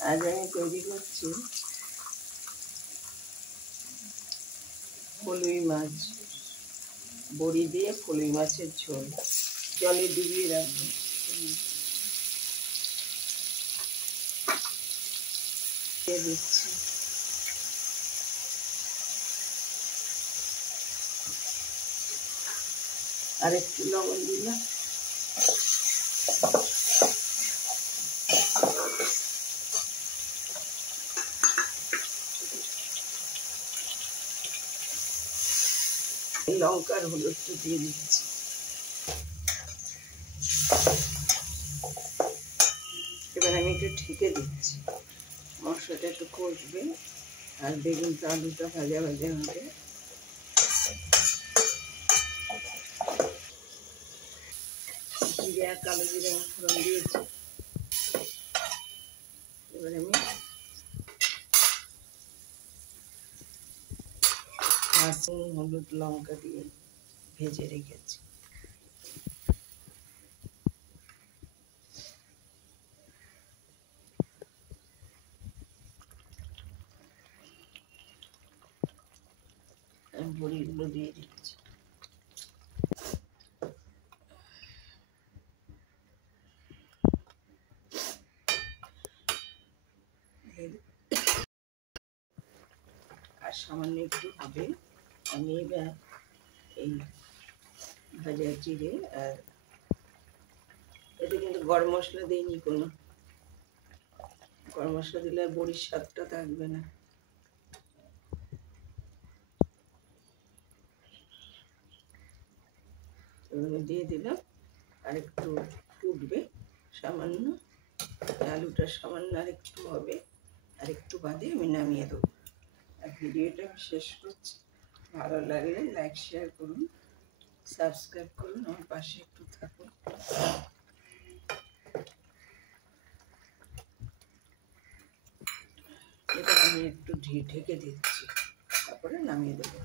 আজ আমি তৈরি করছি ফলুই মাছ, বড়ি দিয়ে ফলুই মাছের ঝোল। জলে ডুবিয়ে রাখবো। দিয়ে দিচ্ছি আর একটু লবণ দিলাম। লঙ্কার হলুদটা দিয়ে দিচ্ছি। এবার আমি একটু ঢেকে দিচ্ছি, মশলাটা একটু কষবে আর বেগুনটা আলুটা ভাজা ভাজা হবে। জিরে আর কালো জিরে ফোড়ন দিয়েছি। এবার আমি হলুদ লঙ্কা দিয়ে ভেজে রেখেছি। বড়িগুলো দিয়ে দিচ্ছি। আর সামান্য একটু হবে। আমি এবার এই ভাজা জিরে আর এতে কিন্তু গরম মশলা দিইনি কোনো। গরম মশলা দিলে আর বড়ির স্বাদটা থাকবে না। দিয়ে দিলাম আর একটু ফুটবে সামান্য, আলুটা সামান্য আর একটু হবে, আর একটু বাদে আমি নামিয়ে দেবো। আর ভিডিওটা আমি শেষ করছি। ভালো লাগলে লাইক শেয়ার করুন, সাবস্ক্রাইব করুন, আমার পাশে একটু থাকুন। এটা আমি একটু ঢেকে দিচ্ছি, তারপরে নামিয়ে দেবো।